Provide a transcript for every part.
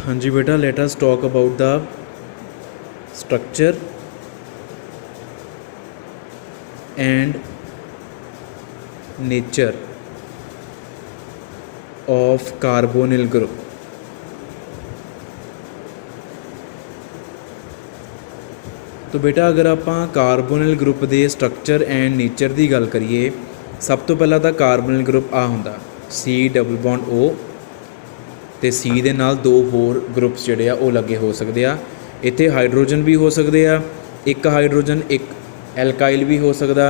हाँ जी बेटा, let us talk about the structure and nature of carbonyl group. तो बेटा अगर आप कार्बोनिल ग्रुप के स्ट्रक्चर एंड नेचर की गल करिए, सब तो पहला तो कार्बोनिल ग्रुप आ होंदा सी डबल बॉन्ड ओ, तो सी दे नाल दो होर ग्रुप्स जिहड़े आ वो लगे हो सकते आ। इत्थे हाइड्रोजन भी हो सकते आ, एक हाइड्रोजन एक एल्काइल भी हो सकता,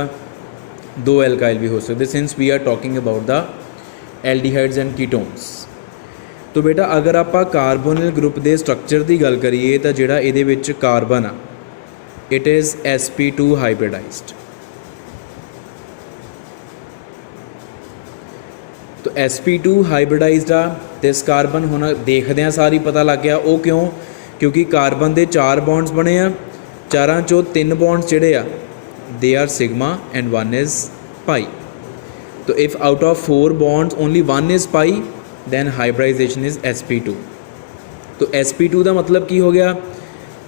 दो एल्काइल भी हो सकते, since we are talking about the aldehydes and ketones. तो बेटा अगर आप कार्बोनिल ग्रुप के स्ट्रक्चर की गल करिए तो जिहड़ा इहदे विच कार्बन आ, इट इज़ sp2 हाइब्रिडाइज्ड। तो sp2 हाइब्रिडाइज्ड आ ते इस कार्बन हुण देखदे सारी पता लग गया वो क्यों, क्योंकि कार्बन के 4 बॉन्ड्स बने आ, चारां चों 3 बॉन्ड्स जिहड़े आ दे are sigma and 1 is pi. तो if out of 4 bonds only 1 is pi then hybridization is sp2। तो sp2 का मतलब की हो गया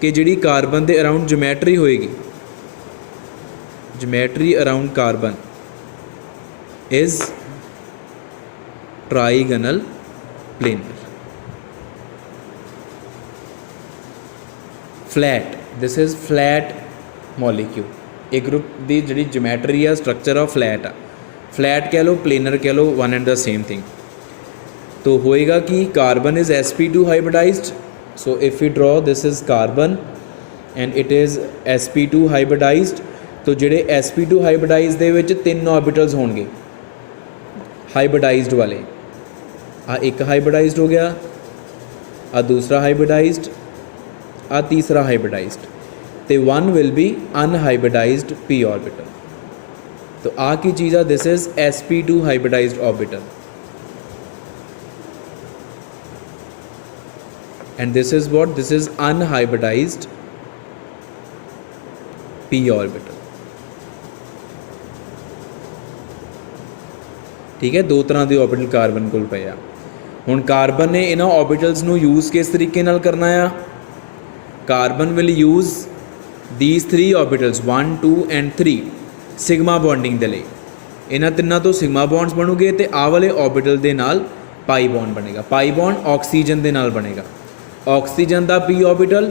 कि जिहड़ी कार्बन के अराउंड जोमैट्री होएगी, geometry around carbon is trigonal planar flat, this is flat molecule. एक ग्रुप की जिहड़ी जोमैट्री आ स्ट्रक्चर आ फ्लैट आ, फ्लैट कह लो प्लेनर कह लो, one and the same thing. तो होएगा कि carbon is sp2 hybridized, so if we draw this is carbon and it is sp2 hybridized. तो जिहड़े sp2 हाइब्रिडाइज्ड दे विच 3 ऑर्बिटल्स होणगे हाइब्रिडाइज्ड वाले, आ एक हाइब्रिडाइज्ड हो गया, आ दूसरा हाइब्रिडाइज्ड, आ तीसरा हाइब्रिडाइज्ड, तो 1 will be unhybridized p orbital. तो आ की चीज़ आ, this is sp2 hybridized orbital and this is what, this is unhybridized p orbital। ठीक है, दो तरह के ऑर्बिटल कार्बन कोल पे आ। हुण कार्बन ने इन्हां ऑर्बिटल्स नूं यूज़ किस तरीके नाल करना आ, कार्बन विल यूज़ दीज 3 ऑर्बिटल्स 1 2 एंड 3 सिग्मा बॉन्डिंग दे लई। इन्हां तिन्नां तो सिग्मा बॉन्ड्स बनूगे तो आ वाले ऑर्बिटल दे नाल पाई बॉन्ड बनेगा। पाई बॉन्ड ऑक्सीजन दे नाल बनेगा, ऑक्सीजन का p ऑर्बिटल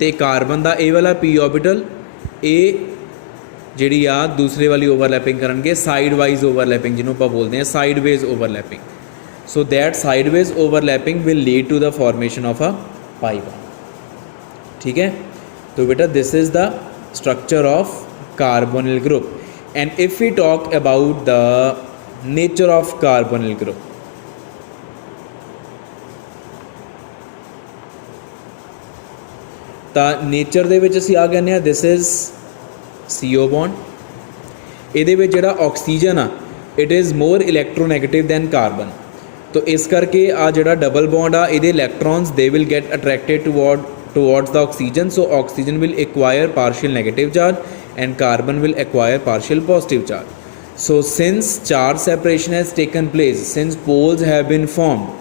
तो कार्बन का ए वाला p ऑर्बिटल, ये जी आ दूसरे वाली ओवरलैपिंग करनगे, साइड वाइज ओवरलैपिंग जिन्होंने आप बोलते हैं sideways overlapping. So that sideways overlapping will lead to the formation of a pi bond. ठीक है, तो बेटा this is the structure of carbonyl group. And if we talk about the nature of carbonyl group, nature दे विच असीं आ कहने आ दिस इज़ CO बॉन्ड। इहदे विच जिहड़ा ऑक्सीजन आ it is more इलैक्ट्रोनैगेटिव than carbon. तो इस करके आ जिहड़ा डबल बॉन्ड आ इहदे इलैक्ट्रॉन्स दे will get attracted towards the oxygen. So oxygen will acquire partial negative charge and carbon will acquire partial positive charge. So since charge separation has taken place, since poles have been formed,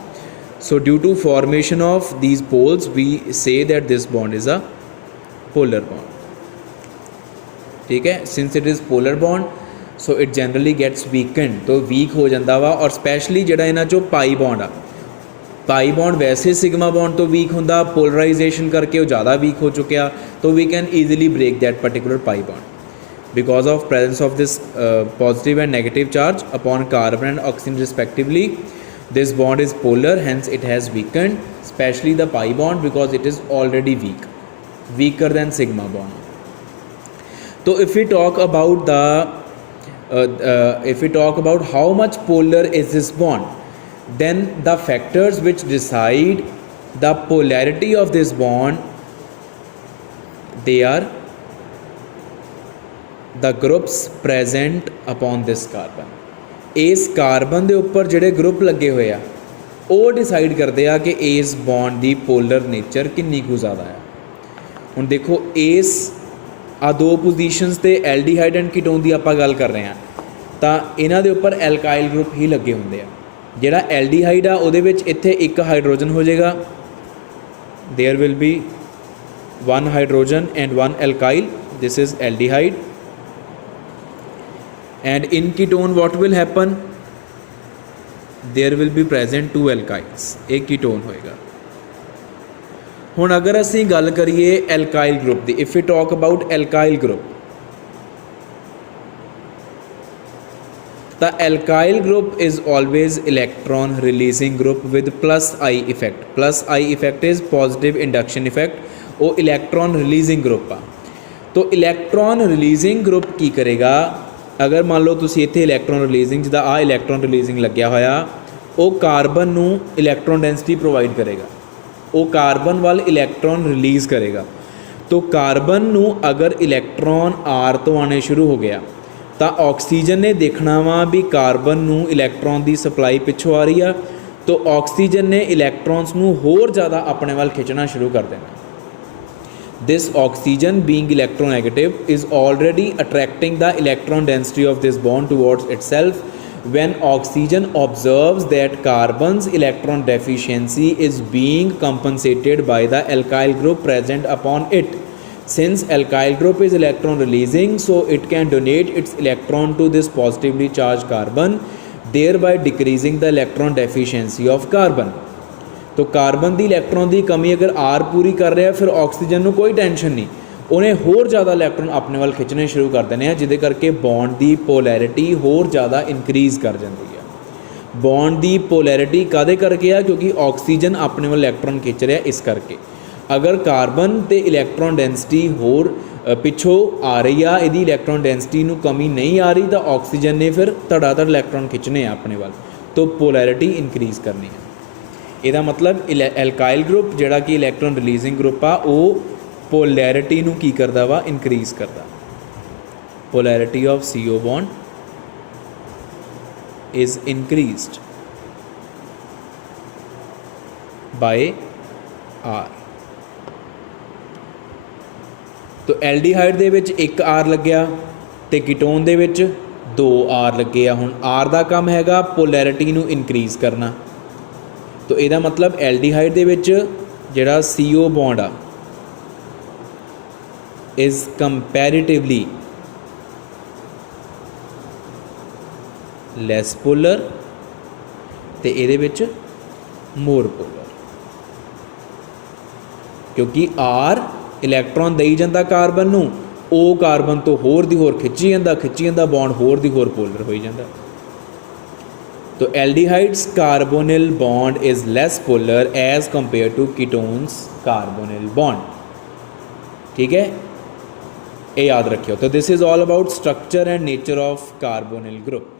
so due to formation of these poles we say that this bond is a polar bond। ठीक है, since it is polar bond so it generally gets weakened, तो weak हो जाता वा। और specially जिहड़ा इन्हां चों पाई बॉन्ड आ, पाई बॉन्ड वैसे सिग्मा बॉन्ड तो वीक होंदा, पोलराइजेशन करके वो ज़्यादा वीक हो चुकिया, तो we can easily break that particular pi bond because of presence of this positive and negative charge upon carbon and oxygen respectively. This bond is polar, hence it has weakened, especially the pi bond because it is already weak, weaker than sigma bond. So if we talk about how much polar is this bond, then the factors which decide the polarity of this bond, they are the groups present upon this carbon। इस carbon के उपर जोड़े group लगे हुए आ वो decide करते हैं कि इस बॉन्ड की पोलर नेचर कितनी कुछ ज़्यादा है। हुण देखो इस आ 2 पोजीशनस ते एल्डिहाइड एंड कीटोन की आप गल कर रहे हैं, तो इन्हां दे उपर एल्काइल ग्रुप ही लगे होंदे आ। जिहड़ा एल्डिहाइड आ उहदे विच इत्थे एक हाइड्रोजन हो जाएगा, there will be one hydrogen and one alkyl, this is aldehyde. And in ketone what will happen, there will be present two alkyls, एक कीटोन होएगा। हुण अगर असी गल करिए एल्काइल ग्रुप दी, if we talk about alkyl group, the alkyl group is always electron releasing group with plus I effect. Plus I effect is positive induction effect, वो electron releasing group आ। तो electron releasing group की करेगा, अगर मान लो तुसी इत्थे electron releasing जिदा आ electron releasing लग्या होया, वो कार्बन नू इलेक्ट्रॉन डेंसिटी प्रोवाइड करेगा, वो कार्बन वाल इलेक्ट्रॉन रिलीज़ करेगा। तो कार्बन नू अगर इलेक्ट्रॉन आर तो आने शुरू हो गया तो ऑक्सीजन ने देखना वा भी कार्बन नू इलेक्ट्रॉन की सप्लाई पिछों आ रही है, तो ऑक्सीजन ने इलेक्ट्रॉन्स नू होर ज़्यादा अपने वाल खिंचना शुरू कर देना। This oxygen being electronegative is already attracting the electron density of this bond towards itself. When oxygen observes that carbon's electron deficiency is being compensated by the alkyl group present upon it. Since alkyl group is electron releasing, so it can donate its electron to this positively charged carbon, thereby decreasing the electron deficiency of carbon. तो carbon की electron की कमी अगर are पूरी कर रहा है, फिर ऑक्सीजन को कोई टेंशन नहीं, उन्हें होर ज़्यादा इलैक्ट्रॉन अपने वाल खिंचने शुरू कर देने हैं, जिदे करके बॉन्ड की पोलैरिटी होर ज़्यादा इनक्रीज़ कर जाती है। बॉन्ड की पोलैरिटी कादे करके आ, क्योंकि ऑक्सीजन अपने वाल इलैक्ट्रॉन खिंच रहा है, इस करके। अगर कार्बन ते इलैक्ट्रॉन डेंसिटी होर पिछों आ रही आ, यदि इलैक्ट्रॉन डेंसिटी नू कमी नहीं आ रही, तो ऑक्सीजन ने फिर धड़ाधड़ इलैक्ट्रॉन खिंचने अपने वाल, तो पोलैरिटी इनक्रीज़ करनी है। ਇਹਦਾ मतलब एल्काइल ग्रुप ਜਿਹੜਾ कि इलैक्ट्रॉन रिलीजिंग ग्रुप आ, ਉਹ पोलैरिटी ਨੂੰ ਕੀ ਕਰਦਾ ਵਾ, ਇਨਕਰੀਜ਼ ਕਰਦਾ। Polarity of CO bond is increased by R। तो एल्ਡੀਹਾਈਡ ਦੇ ਵਿੱਚ एक R ਲੱਗਿਆ ਤੇ ਕੀਟੋਨ ਦੇ ਵਿੱਚ 2 R ਲੱਗੇ ਆ। ਹੁਣ R ਦਾ ਕੰਮ ਹੈਗਾ पोलैरिटी ਨੂੰ ਇਨਕਰੀਜ਼ ਕਰਨਾ। तो यदा मतलब एल्ਡੀਹਾਈਡ ਦੇ ਵਿੱਚ ਜਿਹੜਾ CO बॉन्ड आ इज़ कंपैरेटिवली लैस पोलर ते ਇਹਦੇ ਵਿੱਚ मोर पोलर, क्योंकि R इलैक्ट्रॉन दई जाता कार्बन नू, ਉਹ कार्बन तो होर दी होर खिंची जाता बॉन्ड होर दी होर पोलर हो जाता। तो aldehydes carbonyl bond is less polar as compare to ketones carbonyl bond. ठीक है, ये याद रखियो। तो this is all about structure and nature of carbonyl group.